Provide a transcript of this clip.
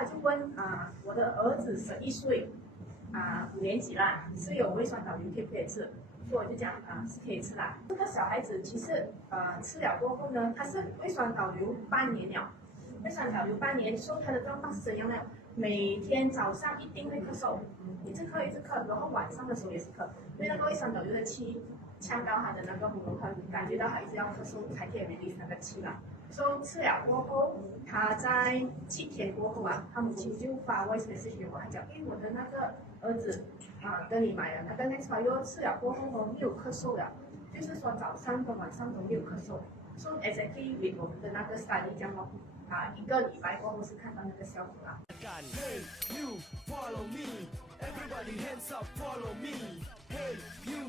他就问我的儿子11岁5年级啦，是有胃酸倒流可不可以吃？所以我就讲是可以吃啦。这个小孩子其实吃了过后呢，他是胃酸倒流半年了，胃酸倒流半年，所以他的状况是怎样呢？每天早上一定会咳嗽，一直咳一直咳，然后晚上的时候也是咳，因为那个胃酸倒流的气呛到他的那个喉咙，感觉到他一直要咳嗽才可以 release 那个气嘛。所以吃了过后，他在7天过后他母亲就发 voice message 给我，他讲，我的那个儿子跟你买的那个 Nextbio 吃了过后没有咳嗽了，就是说早上跟晚上都没有咳嗽。So exactly with 我们的那个 study 这样哦，1个礼拜过后是看到那个效果啦。Hey, you follow me, everybody hands up, follow me. Hey, you.